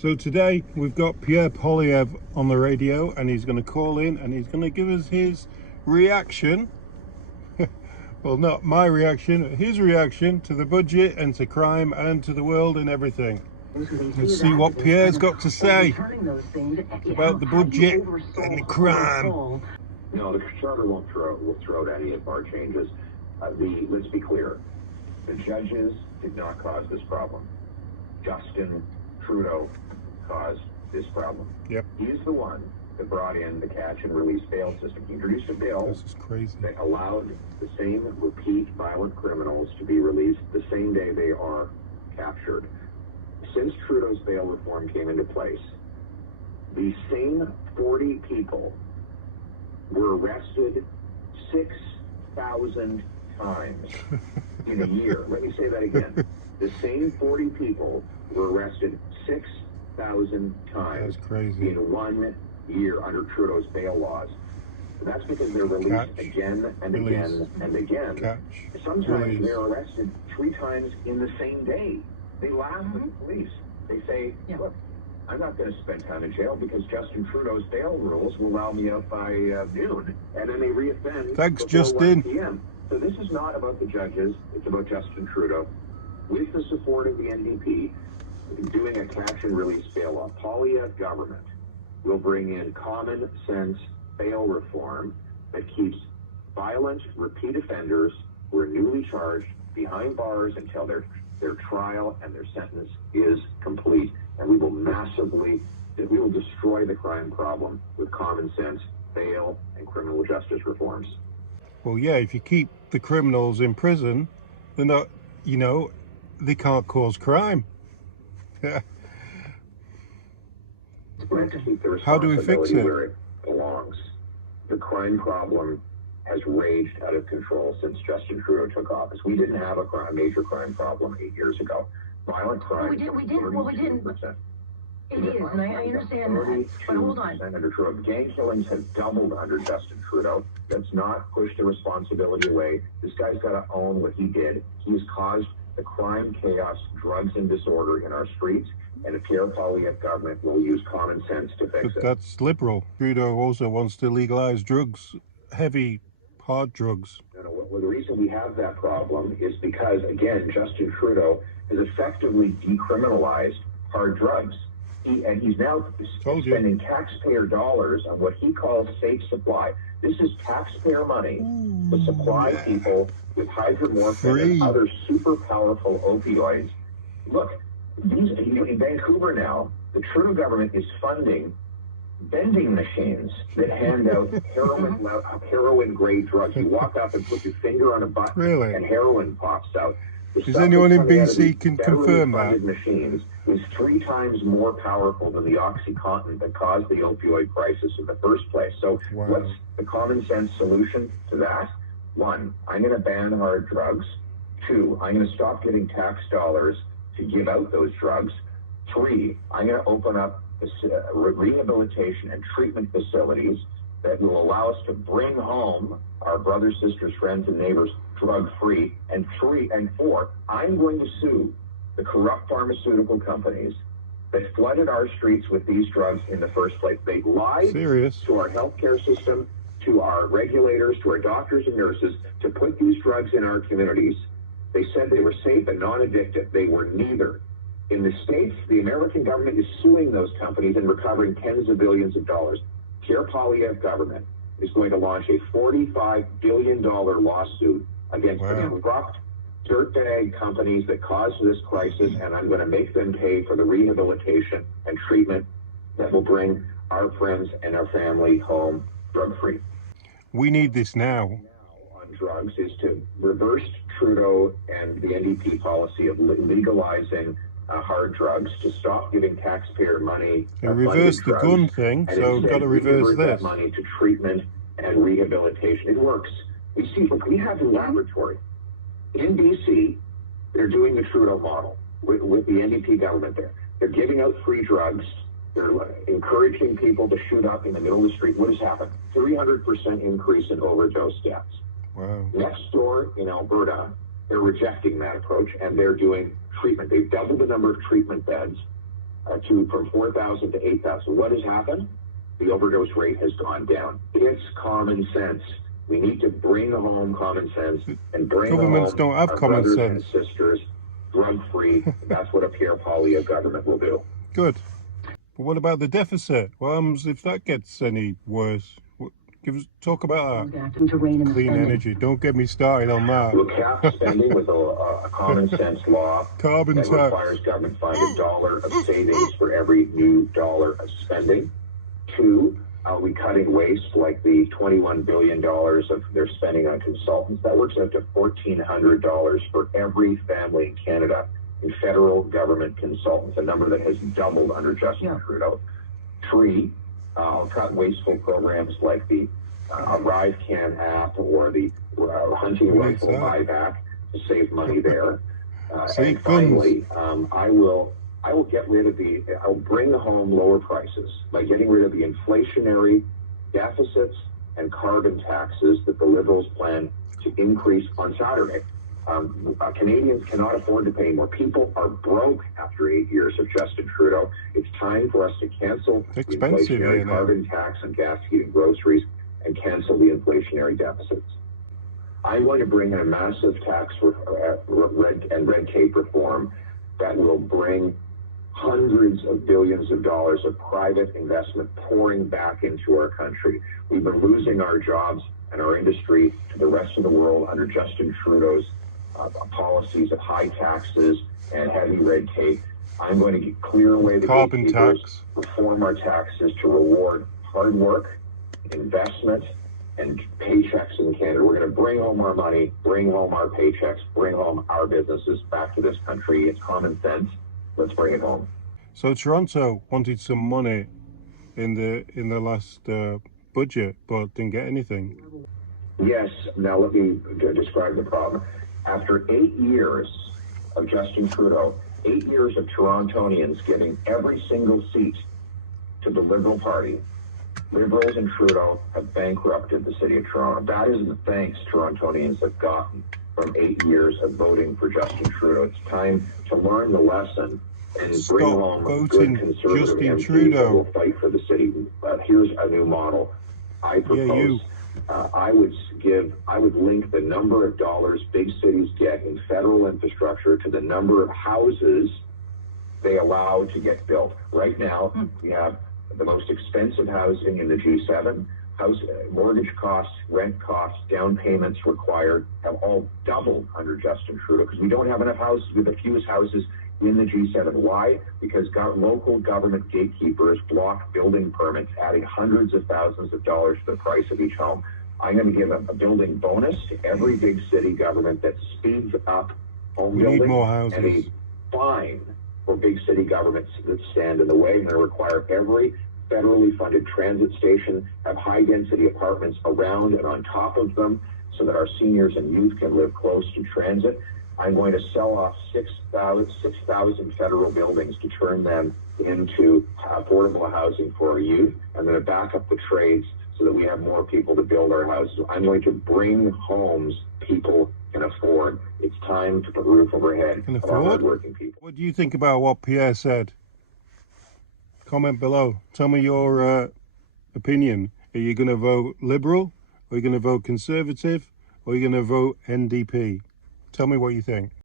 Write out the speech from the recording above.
So today we've got Pierre Poilievre on the radio, and he's going to call in and he's going to give us his reaction. Well, not my reaction, his reaction to the budget and to crime and to the world and everything. Let's see what Pierre's got to say about the budget and the crime. No, the charter will throw out any of our changes. Let's be clear. The judges did not cause this problem. Justin Trudeau caused this problem. Yep. He is the one that brought in the catch and release bail system. He introduced a bill This is crazy. that allowed the same repeat violent criminals to be released the same day they are captured. Since Trudeau's bail reform came into place, the same 40 people were arrested 6,000 times in a year. Let me say that again. The same 40 people were arrested 6,000 times in 1 year under Trudeau's bail laws. That's because they're released again and again and again. Sometimes they're arrested 3 times in the same day. They laugh at the police. They say, look, I'm not going to spend time in jail because Justin Trudeau's bail rules will allow me out by noon. And then they reoffend. Thanks, before Justin. 1 p.m. So this is not about the judges. It's about Justin Trudeau. With the support of the NDP, doing a catch and release bail law, Poilievre government will bring in common sense bail reform that keeps violent repeat offenders who are newly charged behind bars until their trial and their sentence is complete. And we will destroy the crime problem with common sense bail and criminal justice reforms. Well, yeah, if you keep the criminals in prison, they're not, they can't cause crime. How do we fix it? Where it belongs. The crime problem has raged out of control since Justin Trudeau took office. We didn't have a major crime problem 8 years ago. Violent crime. We didn't. It is, and I understand that. But hold on. Under Trudeau, gang killings have doubled under Justin Trudeau. Let's not push the responsibility away. This guy's got to own what he did. He has caused the crime, chaos, drugs, and disorder in our streets, and the Pierre Poilievre government will use common sense to fix it. That's liberal. Trudeau also wants to legalize drugs, heavy, hard drugs. Well, the reason we have that problem is because, again, Justin Trudeau has effectively decriminalized hard drugs. He's now spending taxpayer dollars on what he calls safe supply. This is taxpayer money to supply people with hydromorphine and other super powerful opioids. Look, in Vancouver now, the Trudeau government is funding vending machines that hand out heroin-grade drugs. You walk up and put your finger on a button, and heroin pops out. Does anyone in BC can confirm that? Machines is 3 times more powerful than the OxyContin that caused the opioid crisis in the first place. So what's the common sense solution to that? 1, I'm going to ban hard drugs. 2, I'm going to stop giving tax dollars to give out those drugs. 3, I'm going to open up rehabilitation and treatment facilities that will allow us to bring home our brothers, sisters, friends, and neighbors drug-free. And 4, I'm going to sue the corrupt pharmaceutical companies that flooded our streets with these drugs in the first place. They lied to our healthcare system, to our regulators, to our doctors and nurses to put these drugs in our communities. They said they were safe and non-addictive. They were neither. In the States, the American government is suing those companies and recovering tens of billions of dollars. Pierre Poilievre government is going to launch a $45 billion lawsuit against the corrupt dirtbag companies that caused this crisis, and I'm going to make them pay for the rehabilitation and treatment that will bring our friends and our family home drug-free. We need this now. On drugs is to reverse Trudeau and the NDP policy of legalizing hard drugs, to stop giving taxpayer money. And reverse the gun thing, so got to reverse this. That money to treatment and rehabilitation. It works. We have a laboratory. In BC, they're doing the Trudeau model with the NDP government there. They're giving out free drugs. They're encouraging people to shoot up in the middle of the street. What has happened? 300% increase in overdose deaths. Wow. Next door in Alberta, they're rejecting that approach, and they're doing treatment. They've doubled the number of treatment beds, from 4,000 to 8,000. What has happened? The overdose rate has gone down. It's common sense. We need to bring home common sense and bring Governments home don't have our common brothers sense. and sisters drug-free. That's what a Pierre Poilievre government will do. Good. But what about the deficit? What happens if that gets any worse? Talk about that. Clean energy. Don't get me started on that. We'll cap spending with a common sense law Carbon that tax. requires government funded $1 of savings for every new $1 of spending. 2, are we cutting waste like the $21 billion of their spending on consultants? That works out to $1,400 for every family in Canada in federal government consultants, a number that has doubled under Justin Trudeau. 3, I'll cut wasteful programs like the Arrive Can app or the hunting rifle buyback to save money there. And finally, I will bring home lower prices by getting rid of the inflationary deficits and carbon taxes that the Liberals plan to increase on Saturday. Canadians cannot afford to pay more. People are broke after 8 years of Justin Trudeau. It's time for us to cancel the inflationary carbon tax on gas, heat, and groceries and cancel the inflationary deficits. I'm going to bring in a massive tax red tape reform that will bring hundreds of billions of dollars of private investment pouring back into our country. We've been losing our jobs and our industry to the rest of the world under Justin Trudeau's policies of high taxes and heavy red tape. I'm going to clear away the carbon tax, reform our taxes to reward hard work, investment, and paychecks in Canada. We're going to bring home our money, bring home our paychecks, bring home our businesses back to this country. It's common sense. Let's bring it home. So Toronto wanted some money in the last budget, but didn't get anything. Yes. Now let me describe the problem. After 8 years of Justin Trudeau, 8 years of Torontonians giving every single seat to the Liberal Party, Liberals and Trudeau have bankrupted the city of Toronto. That is the thanks Torontonians have gotten from 8 years of voting for Justin Trudeau. It's time to learn the lesson and bring home good conservative MPs that will fight for the city. Here's a new model. I propose. I would link the number of dollars big cities get in federal infrastructure to the number of houses they allow to get built. Right now, we have the most expensive housing in the G7. Mortgage costs, rent costs, down payments required have all doubled under Justin Trudeau because we don't have enough houses. We have the fewest houses in the G7. Why? Because local government gatekeepers block building permits, adding hundreds of thousands of dollars to the price of each home. I'm going to give a building bonus to every big city government that speeds up home building. We need more houses. And a fine for big city governments that stand in the way. I'm going to require every federally funded transit station have high-density apartments around and on top of them so that our seniors and youth can live close to transit. I'm going to sell off 6,000 federal buildings to turn them into affordable housing for our youth. I'm going to back up the trades so that we have more people to build our houses. I'm going to bring homes people can afford. It's time to put a roof over head of our hardworking people. What do you think about what Pierre said? Comment below. Tell me your opinion. Are you going to vote Liberal? Are you going to vote Conservative? Or are you going to vote NDP? Tell me what you think.